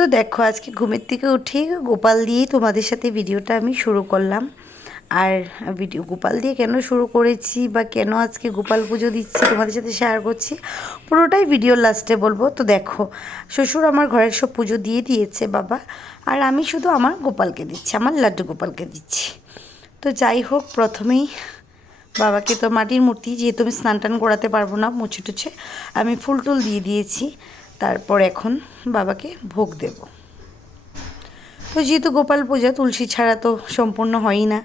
তো দেখো আজকে ঘুমের থেকে উঠে গোপাল দিয়েই তোমাদের সাথে ভিডিওটা আমি শুরু করলাম। আর গোপাল দিয়ে কেন শুরু করেছি বা কেন আজকে গোপাল পুজো দিচ্ছি তোমাদের সাথে শেয়ার করছি, পুরোটাই ভিডিওর লাস্টে বলবো। তো দেখো, শ্বশুর আমার ঘরের সব পুজো দিয়ে দিয়েছে বাবা, আর আমি শুধু আমার গোপালকে দিচ্ছি, আমার লাড্ডু গোপালকে দিচ্ছি। তো যাই হোক, প্রথমেই বাবাকে তো মাটির মূর্তি, যেহেতু আমি স্নান টান করাতে পারবো না, মুছে টুছে আমি ফুল টুল দিয়ে দিয়েছি। তারপর এখন বাবাকে ভোগ দেব। তো যেহেতু গোপাল পূজা তুলসী ছাড়া তো সম্পূর্ণ হয়ই না।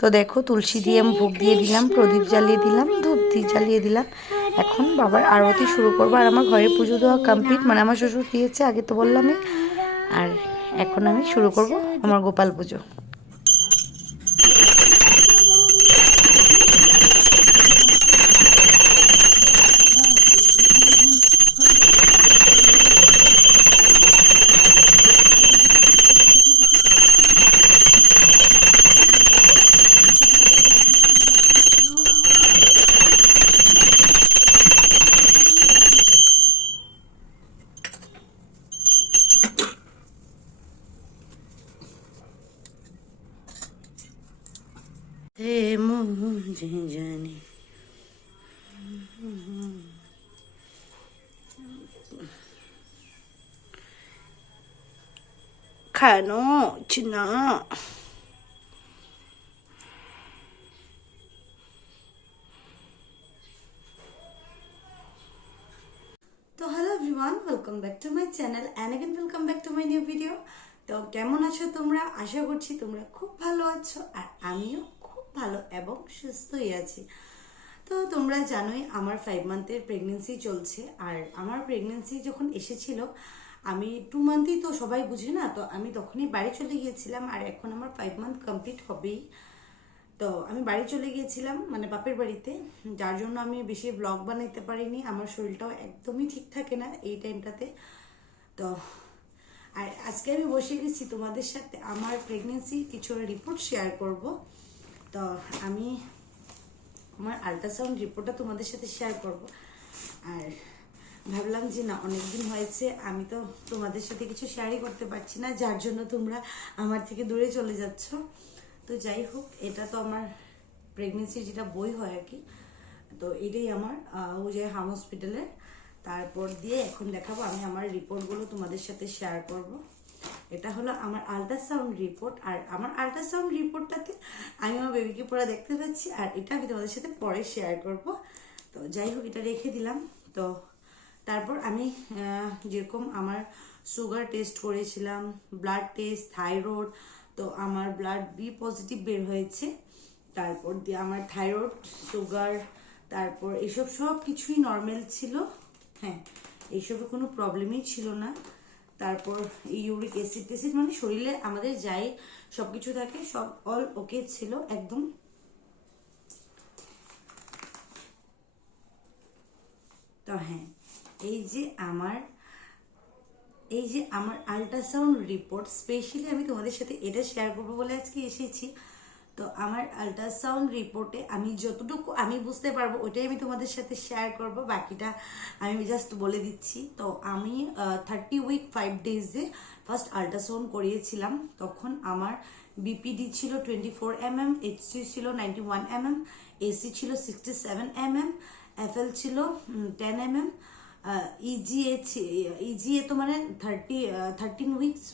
তো দেখো, তুলসী দিয়ে আমি ভোগ দিয়ে দিলাম, প্রদীপ জ্বালিয়ে দিলাম, ধূপ দিয়ে জ্বালিয়ে দিলাম। এখন বাবার আরতি শুরু করবো। আর আমার ঘরে পুজো দেওয়া কমপ্লিট, মানে আমার শ্বশুর দিয়েছে, আগে তো বললামই। আর এখন আমি শুরু করব আমার গোপাল পুজো। হে মন জানে খানো চিনা। তো hello everyone, welcome back to my channel and again welcome back to my new video. তো কেমন আছো তোমরা? আশা করছি তোমরা খুব ভালো আছো, আর আমিও খুব ভালো এবং সুস্থই আছি। তো তোমরা জানোই আমার 5 মান্থের প্রেগনেন্সি চলছে। আর আমার প্রেগনেন্সি যখন এসেছিল, আমি 2 মান্থই, তো সবাই বুঝে না, তো আমি তখনই বাড়ি চলে গিয়েছিলাম। আর এখন আমার 5 মান্থ কমপ্লিট হবেই। তো আমি বাড়ি চলে গিয়েছিলাম, মানে বাপের বাড়িতে, যার জন্য আমি বেশি ব্লগ বানাইতে পারিনি। আমার শরীরটাও একদমই ঠিক থাকে না এই টাইমটাতে। তো আর আজকে আমি বসে গেছি তোমাদের সাথে আমার প্রেগনেন্সি কিছু রিপোর্ট শেয়ার করব। তো আমি আমার আল্ট্রাসাউন্ড রিপোর্টটা তোমাদের সাথে শেয়ার করব। আর ভাবলাম যে না, অনেকদিন হয়েছে, আমি তো তোমাদের সাথে কিছু শেয়ারই করতে পারছি না, যার জন্য তোমরা আমার থেকে দূরে চলে যাচ্ছ। তো যাই হোক, এটা তো আমার প্রেগনেন্সির যেটা বই হয় আর কি। তো এটাই আমার হাম হসপিটালের। তারপর দিয়ে এখন দেখাবো আমি আমার রিপোর্টগুলো তোমাদের সাথে শেয়ার করব। এটা হলো আমার আল্ট্রাসাউন্ড রিপোর্ট। আর আমার আল্ট্রাসাউন্ড রিপোর্টটাতে আমি আমার বেবিকে পরে দেখতে পাচ্ছি, আর এটা আমি তোমাদের সাথে পরে শেয়ার করব। তো যাই হোক, এটা রেখে দিলাম। তো তারপর আমি যেরকম আমার সুগার টেস্ট করেছিলাম, ব্লাড টেস্ট, থাইরয়েড, তো আমার ব্লাড বি পজিটিভ বের হয়েছে। তারপর দিয়ে আমার থাইরয়েড, সুগার, তারপর এসব সব কিছুই নর্মাল ছিল। হ্যাঁ, এইসবে কোনো প্রবলেমই ছিল না। তারপর ইউরিক অ্যাসিড টেসিড, মানে শরীরে আমাদের যাই সব কিছু থাকে, সব অল ওকে ছিল একদম। তো হ্যাঁ, এই যে আমার আল্ট্রাসাউন্ড রিপোর্ট, স্পেশালি আমি তোমাদের সাথে এটা শেয়ার করবো বলে আজকে এসেছি। তো আমার আল্ট্রাসাউন্ড রিপোর্টে আমি যতটুকু আমি বুঝতে পারবো ওইটাই আমি তোমাদের সাথে শেয়ার করব, বাকিটা আমি জাস্ট বলে দিচ্ছি। তো আমি 30 উইক 5 ডেজে ফার্স্ট আল্ট্রাসাউন্ড করিয়েছিলাম। তখন আমার বিপিডি ছিল 24 mm, এইচসি ছিল 91 mm, এসি ছিল 67 mm, এফএল ছিল 10 mm, ইজিএ ইজিএ তো মানে 13 উইকস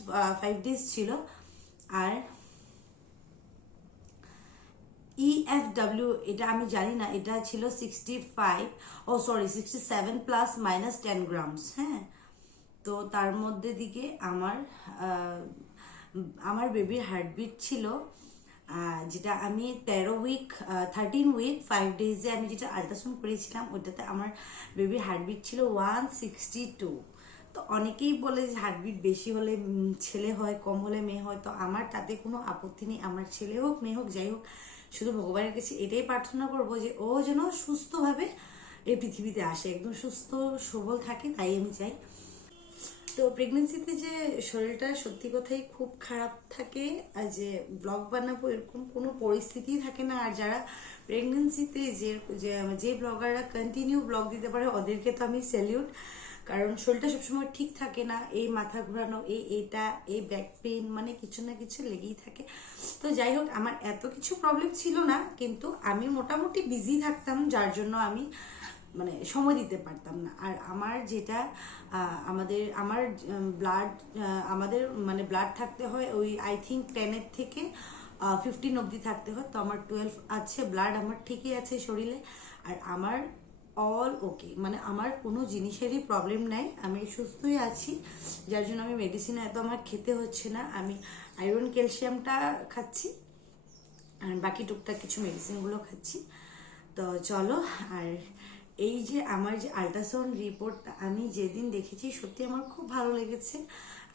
5 ডেজ ছিল। আর ইএফডব্লিউ এটা আমি জানি না, এটা ছিল 67 প্লাস মাইনাস 10 গ্রামস। হ্যাঁ, তো তার মধ্যে দিকে আমার বেবির হার্টবিট ছিল, যেটা আমি 13 উইক 5 ডেজে আমি যেটা আল্ট্রাসাউন্ড করেছিলাম, ওটাতে আমার বেবির হার্টবিট ছিল 162। তো অনেকেই বলে যে হার্টবিট বেশি হলে ছেলে হয়, কম হলে মেয়ে হয়। তো আমার তাতে কোনো আপত্তি নেই, আমার ছেলে হোক মেয়ে হোক যাই হোক, শুধু ভগবানের কাছে এটাই প্রার্থনা করব যে ও যেন সুস্থভাবে এই পৃথিবীতে আসে, একদম সুস্থ সবল থাকে, তাই আমি চাই। তো প্রেগনেন্সিতে যে শরীরটা সত্যি কথাই খুব খারাপ থাকে, আর যে ব্লগ বানাবো এরকম কোনো পরিস্থিতি থাকে না। আর যারা প্রেগনেন্সিতে যে যে ব্লগাররা কন্টিনিউ ব্লগ দিতে পারে, ওদেরকে তো আমি স্যালিউট। কারণ শরীরটা সবসময় ঠিক থাকে না, এই মাথা ঘোরানো, এইটা এই ব্যাক পেইন, মানে কিছু না কিছু লেগেই থাকে। তো যাই হোক, আমার এত কিছু প্রবলেম ছিল না, কিন্তু আমি মোটামুটি বিজি থাকতাম, যার জন্য আমি মানে সময় দিতে পারতাম না। আর আমার যেটা আমার ব্লাড, আমাদের মানে ব্লাড থাকতে হয় ওই আই থিঙ্ক 10-এর থেকে 15 অবধি থাকতে হয়। তো আমার 12 আছে ব্লাড, আমার ঠিকই আছে শরীরে। আর আমার অল ওকে, মানে আমার কোনো জিনিসেরই প্রবলেম নাই, আমি সুস্থই আছি, যার জন্য আমি মেডিসিন এত আমার খেতে হচ্ছে না। আমি আয়রন ক্যালসিয়ামটা খাচ্ছি আর বাকি টুকটাক কিছু মেডিসিনগুলো খাচ্ছি। তো চলো, আর এই যে আমার যে আল্ট্রাসাউন্ড রিপোর্টটা আমি যেদিন দেখেছি, সত্যি আমার খুব ভালো লেগেছে।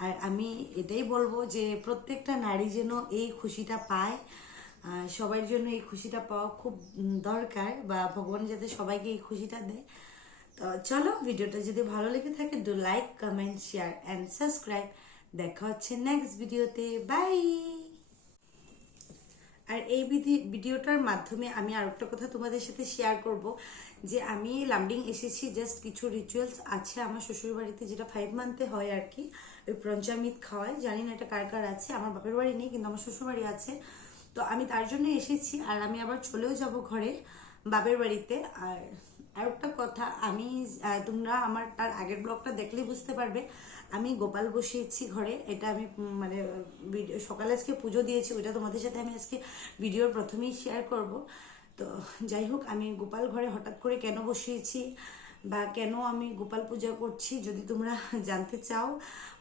আর আমি এটাই বলবো যে প্রত্যেকটা নারী যেন এই খুশিটা পায়, সবার জন্য এই খুশিটা পাওয়া খুব দরকার, বা ভগবান যাতে সবাইকে এই খুশিটা দেয়। তো চলো, ভিডিওটা যদি ভালো লেগে থাকে, do like, comment, share and subscribe. দেখা হচ্ছে নেক্সট ভিডিওতে, বাই। আর এই ভিডিওটার মাধ্যমে আমি আর একটা কথা তোমাদের সাথে শেয়ার করব, যে আমি লামডিং এসেছি, জাস্ট কিছু রিচুয়ালস আছে আমার শ্বশুর বাড়িতে, যেটা 5 মান্থে হয় আর কি। ওই পঞ্চামৃত খাওয়ায়, জানি না এটা কার কার আছে, আমার বাপের বাড়ি নেই কিন্তু আমার শ্বশুর বাড়ি আছে। তো আমি তার জন্য এসেছি, আর আমি আবার চলেও যাব ঘরে বাপের বাড়িতে। আর একটা কথা, আমি তোমরা আমার তার আগের ব্লগটা দেখলেই বুঝতে পারবে, আমি গোপাল বসিয়েছি ঘরে। এটা আমি মানে সকালে আজকে পুজো দিয়েছি, ওইটা তোমাদের সাথে আমি আজকে ভিডিওর প্রথমেই শেয়ার করব। তো যাই হোক, আমি গোপাল ঘরে হঠাৎ করে কেন বসিয়েছি বা কেন আমি গোপাল পূজা করছি, যদি তোমরা জানতে চাও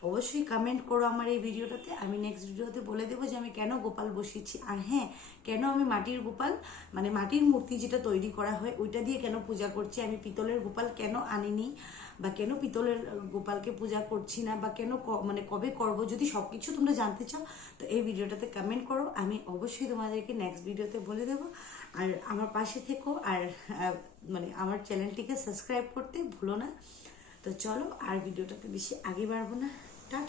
অবশ্যই কমেন্ট করো আমার এই ভিডিওটাতে। আমি নেক্সট ভিডিওতে বলে দেবো যে আমি কেন গোপাল বসিয়েছি। আর হ্যাঁ, কেন আমি মাটির গোপাল, মানে মাটির মূর্তি যেটা তৈরি করা হয় ওইটা দিয়ে কেন পূজা করছি, আমি পিতলের গোপাল কেন আনিনি, বা কেন পিতলের গোপালকে পূজা করছি না, বা কেন মানে কবে করব, যদি সব কিছু তোমরা জানতে চাও তো এই ভিডিওটাতে কমেন্ট করো, আমি অবশ্যই তোমাদেরকে নেক্সট ভিডিওতে বলে দেবো। আর আমার পাশে থেকো, আর মানে আমার চ্যানেলটিকে সাবস্ক্রাইব করতে ভুলো না। তো চলো, আর ভিডিওটাতে বেশি আগে বাড়বো না, টাটা।